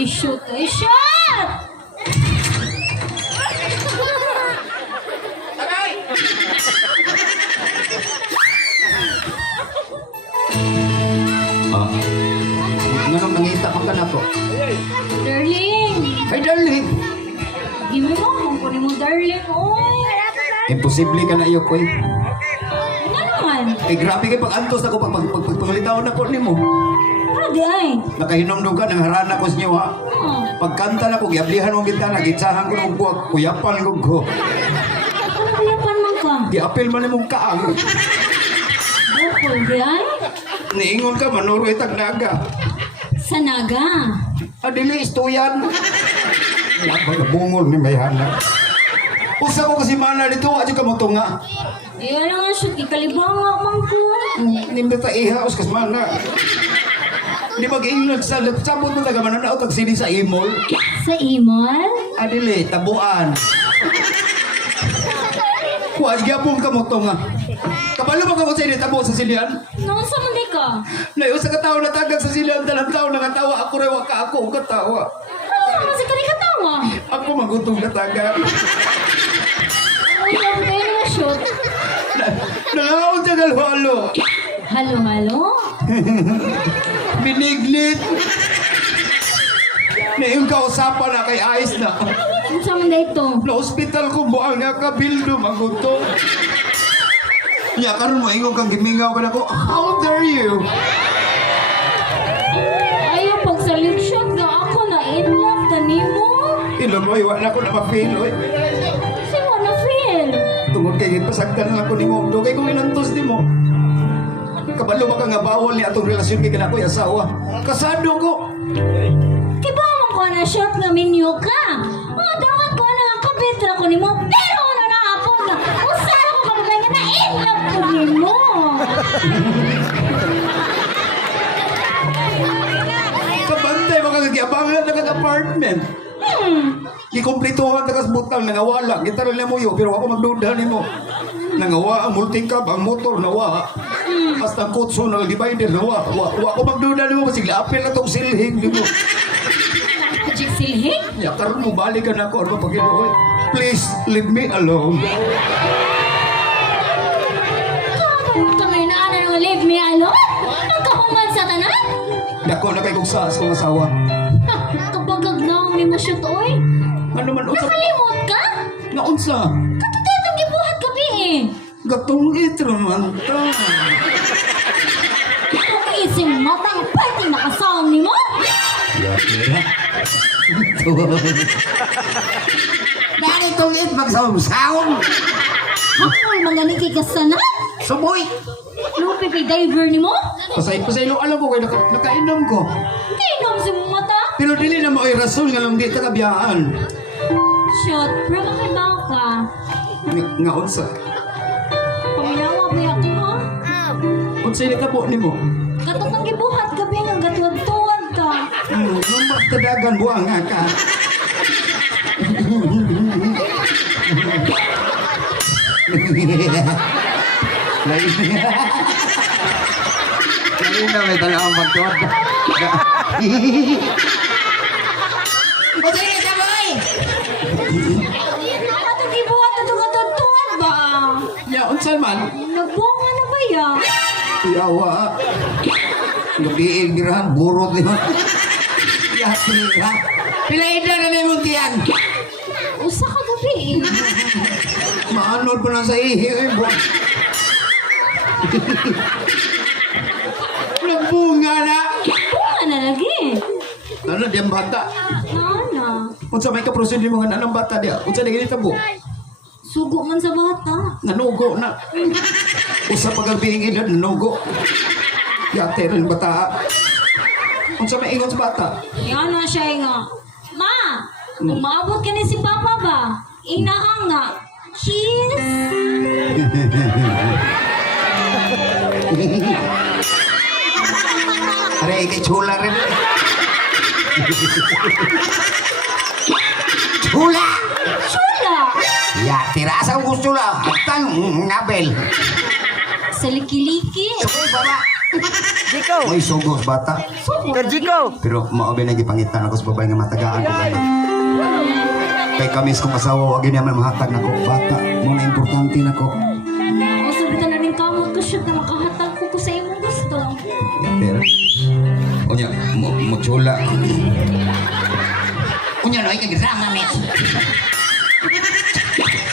I-shoot! I-shoot! Ah. Nganong nangita ka na ko? Darling! Ay, darling! Di mo mo kung mo, darling. Oy! Imposible ka na iyo, koy. Ano naman? Ay, grabe kay pag-antos ako pagpangalitawan ako ni mo. Ano di ay? Nakahinom ka, nangarana ko sa inyo, ha? Oh. Pagkanta na ko, giablihan mong bintana, gitsahan ko ng buwag, kuyapan ko. Ano kuyapan man ka? Giapil man mong kaang. Bukol di ay? Niingon ka, manuroy tagnaga. Sa naga. Adili, istuyan. Bungol ni Mayhana. Usa ko kasi mana dito, adyo ka mo tunga. Eh, alam nga shoot, ikalibanga man ko. Nimbita ihaos kas mana. Di mag-inglag sa sabot mo taga mananaot ang sini sa imol. Sa imol? Adili, tabuan. Kuwas gyapon ka mo tunga. Kabalo ba ka ko sa ini tabo sa silian? Naman sa mandi ka? Layo sa katawa na tagag sa silian, talang tao nakatawa, ako rewa ka ako, katawa. Ano naman si kani katawa? Ako magutong na tagag. Ay, ang kayo na shoot. Nangaon sa galhalo. Halo-halo? Biniglit. Ngayon kausapan na kay Ice na. Ano sa mandi ito? Na-hospital ko buang nga kabildo, maguto. Ya, karon mo, ingon kang gimingaw ka na ko. How dare you? Ayaw, pag sa lip shot nga ako na in love na nimo. Ilon mo, iwan ako na ma-feel, oy. Kasi mo na feel. Tungod kay pasagdan lang ko ni mo. Dugay kong inantos di mo. Kabalo ba ka nga bawal ni atong relasyon kay kanako asawa? Kasado ko. Kiba mo ko na shot nga minyo ka. Mga dapat ko na nga kabitra ko nimo. Pero ano na ako nga. Usara ko kapag nga na in love ko nimo. Kabantay mo kang giabangan na kag-apartment. Gikompletohan tagas butang nangawala. Gitara na mo yo, pero ako magduda ni mo. Nangawa ang multicab, ang motor nawa. Hasta ang kutso na divider nawa. Wa ko magduda ni mo, masigla apel na tong silhing ni mo. Kajik silhig? Ya, karon mo balikan ako ano pag inoy. Please, leave me alone. Kamay na ano nang leave me alone? Magkahuman sa tanan? Dako na kay kong sa akong asawa. Kabagag na ang nimo shoot oy. Ano man unsa? Nakalimot ka? Naunsa? Katutetong gibuhat gabi eh. Gatong itro man ta. Ang ising matang pati nakasawang nimo? Dali tong it magsawong. Hapoy mga nikikasanan? Suboy. Lupi kay diver nimo? Pasay lo alam ko kay nakainom ko. Kainom si mong mata? Pero dili na mo ay rason nga lang di ta kabiyaan. Shot, pero bakit daw ka? Nga unsa? Paminawa ba ako ha? Unsa ni tabo nimo? Katong kang gibuhat gabi nga gatuwad-tuwad ka. Nung magtadagan buang nga ka. Lain na may dalawang magtuwad. O sige, saboy! Katong gibuhat na gatuwad-tuwad ba? Ya, unsa man? Nagbunga na ba ya? Yawa. Gabiin gira, burot niya. Ya, sila. Pilaida na na yung tiyan. Usa ka gabi eh. Maanod pa na sa ihi. Nagbunga na. Bunga na lagi. Ano, diyang bata. Nana. Unsa may kaprosin mo nga ng bata diya? Unsa na ganito mo? Sugo man sa bata. Nanugo na. Usa pagabing edad, nanugo. Yate rin bata. Unsa may ingon sa bata? Yan na siya nga. Ma! Kung maabot ka ni si Papa ba? Inaanga. Cheese! Are, kay chula rin. Hula! Chula! Ya, tira sa gusto lang. Atang Nabel. Sa liki-liki. Saboy, baba. Jiko. May sugos bata. Sir Jiko. Pero maobi na gipangitan ako sa babae nga matagaan ko bata. Kay kamis kong asawa, wag niya man mahatag na ko. Bata, muna importante na ko. Ako sabitan na rin kamot ko shoot na makahatag ko sa imong gusto. Pero, unya, mo chula. Unya no, ikaw gisama ni.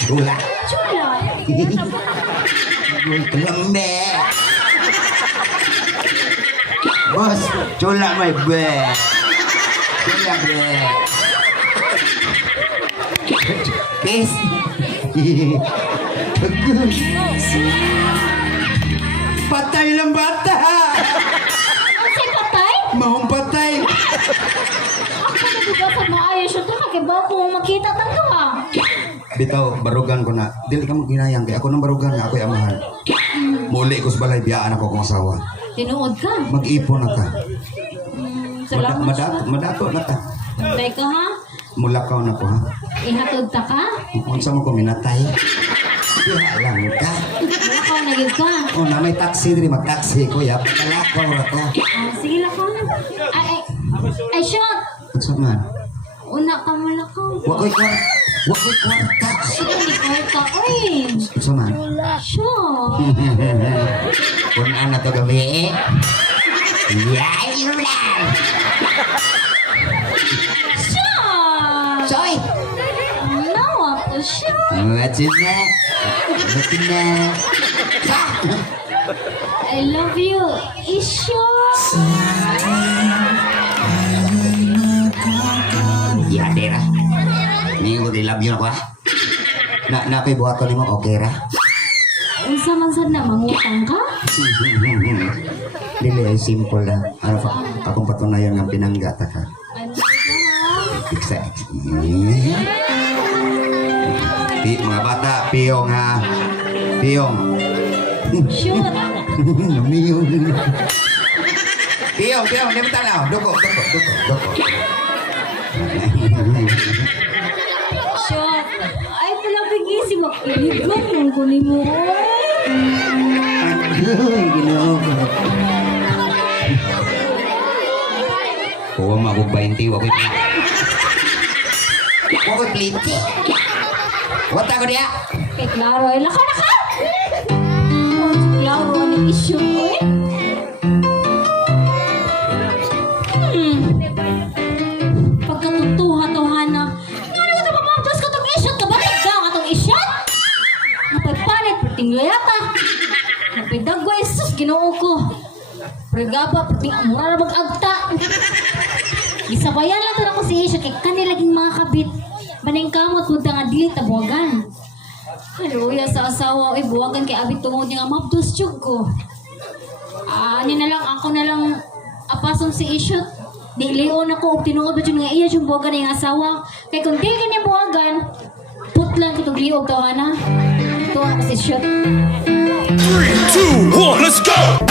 Chula. Chula. Lambe. Boss, chula may be. Chula be. Kiss. Patay lang bata. Ang say patay? Mahong patay. Ako nagugasag maayos siya. Kaya ba kung makita tanto ha? Bitaw, barugan ko na. Dili ka mo ginayang kay ako nang barugan nga ako'y amahan. Muli ko sa balay, biyaan ako kong asawa. Tinuod ka. Mag-ipon na ka. Salamat siya. Madato na ta. Tay ka ha? Mulakaw na ko ha. Ihatod ta ka? Kung sa mo ko minatay. Diha lang ka. Wala ka nagig ka. O na may taxi diri mag-taxi ko ya. Palakaw na ko. Sige lang ka. Ay, shot. At sa man? Una ka malakaw. Wakoy kwarta. Wakoy kwarta. Hindi ka ka. Uy. At sa man? Shot. Kung ano to gabi. Yay, lang. Shot. Soy. Nawa ko shot. What's it na? What's it na? I love you. Ishot. Ya, Dera. Ini ko love you na ko ah. Na kay buhaton nimo okay ra. Unsa man sad na mangutang ka? Dili ay simple lang. Ano pa? Akong patunayan nga pinanggata ka. Ano ka? Exact. Mga bata, piyong ha. Piyong. Shoot. Namiyong. Piyong, di tanaw. Duko. Shot. Ay, pala bigisi magpiligan nung kunin mo. Ginoo ko. Kuha mo ako 20, wako'y pliti. Wata ko dia. Kay Claro, ay laka. Oh, si Claro, anong issue ko eh? Pagkatutuha-tuhana. Ano ka ito mamabdos ka itong issue? Kabalik ka ang itong issue? Napagpalit, tinglo yata. Napidagway, sus, ginoo ko. Pregaba, pating amura na mag-agta. Gisabayan lang ito ako si issue kay kanilaging mga kabit. Maning kamot mo nga dili tabuagan. Haluya sa asawa ay buwagan kay abit tungod niya nga mabdos tiyog ko. Ano na lang, ako na lang apasong si Ishot. Di leon ako og tinuod ba nga iya yung buwagan ng asawa. Kay kung di kanya buwagan, putlan ko itong liog tawana. Ito ako si Ishot. 3, 2, 1, let's go!